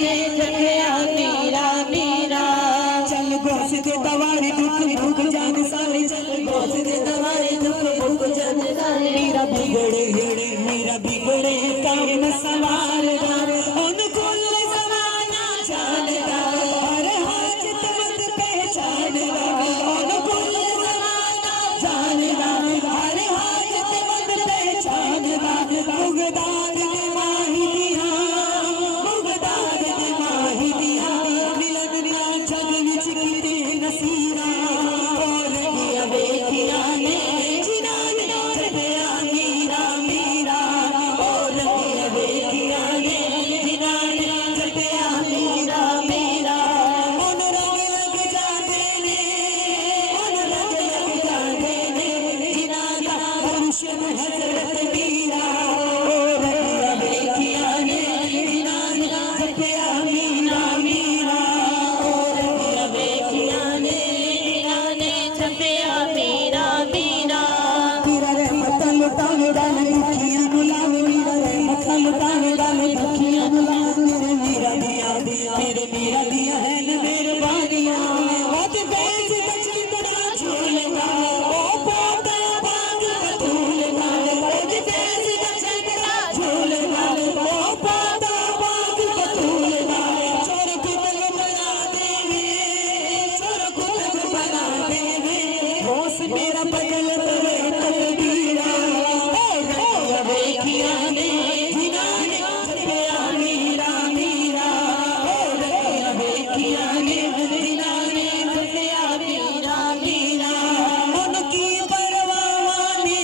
ने जपया मीरा मीरा। चल गौस दे दवारे दुख भुग जान सारे, चल गौस दे दवारे दुख भुग जान सारे। मीरा बिगड़े काम सवार अनुकूल ज़माना जानदा, हर हाजत मत पहचानदा। अनुकूल ज़माना जानदा, हर हाजत मत पहचानदा। मुगदाद दे माही दिया, मुगदाद दे माही दिया। मिलन दिया जग विच किते नसीरा, और दिया वेखिया ने जिन्हां ने जपया मीरा मीरा। और दिया वेखिया ने जिन्हां ने जपया मीरा मीरा। उन रंग लग जाते ने, उन रंग लग जाते ने जिन्हां दा मुर्शिद हज़रत मीरा। और दिया वेखिया ने जिन्हां ने जपया मीरा मीरा। और दिया वेखिया ने जिन्हां ने जपया मीरा मीरा। मीरा रहमत लुटावे डाले दुखियां नूं लावे, मीरा रहमत लुटावे डाले दुखियां नूं लावे। मेरे मीरा दिया है न मेहरबानियां, ओद बेच बचन बड़ा झूलदा। ओ पोता बाग बतूलदा, ओद बेच बचन बड़ा झूलदा। ओ पोता बाग बतूलदा। चोर कुतब बना देवे, चोर कुतब बना देवे। होश मेरा बदल तवे तकदीरा। और वेखिया ने जिन्हां ने जपया मीरा मीरा। और वेखिया ने जिन्हां ने जपया मीरा मीरा। उनकी परवाह ने,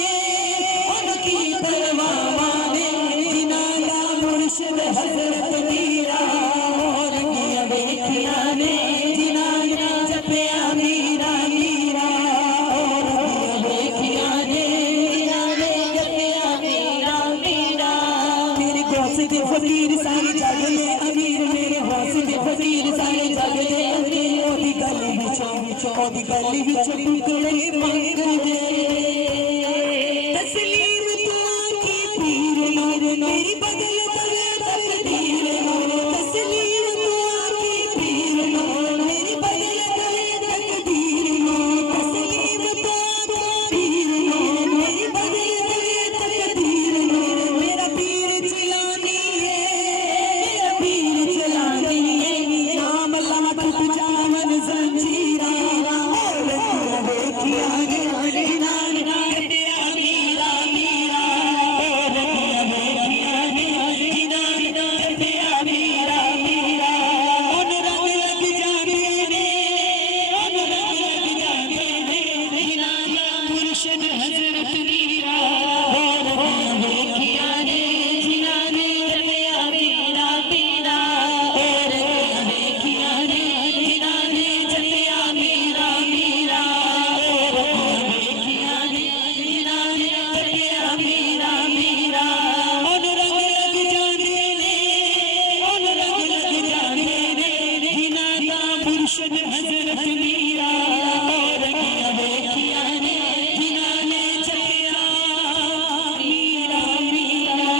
उनकी परवाह ने जिन्हां दा मुर्शिद हज़रत मीरा। और वेखिया ने जिन्हां ने जपया मीरा मीरा। और वेखिया ने जिन्हां ने जपया मीरा मीरा। मेरे गौस दे फकीर सारे जग दे अमीर, मेरे गौस दे फकीर सारे जग दे अमीर। ओदी गली विचों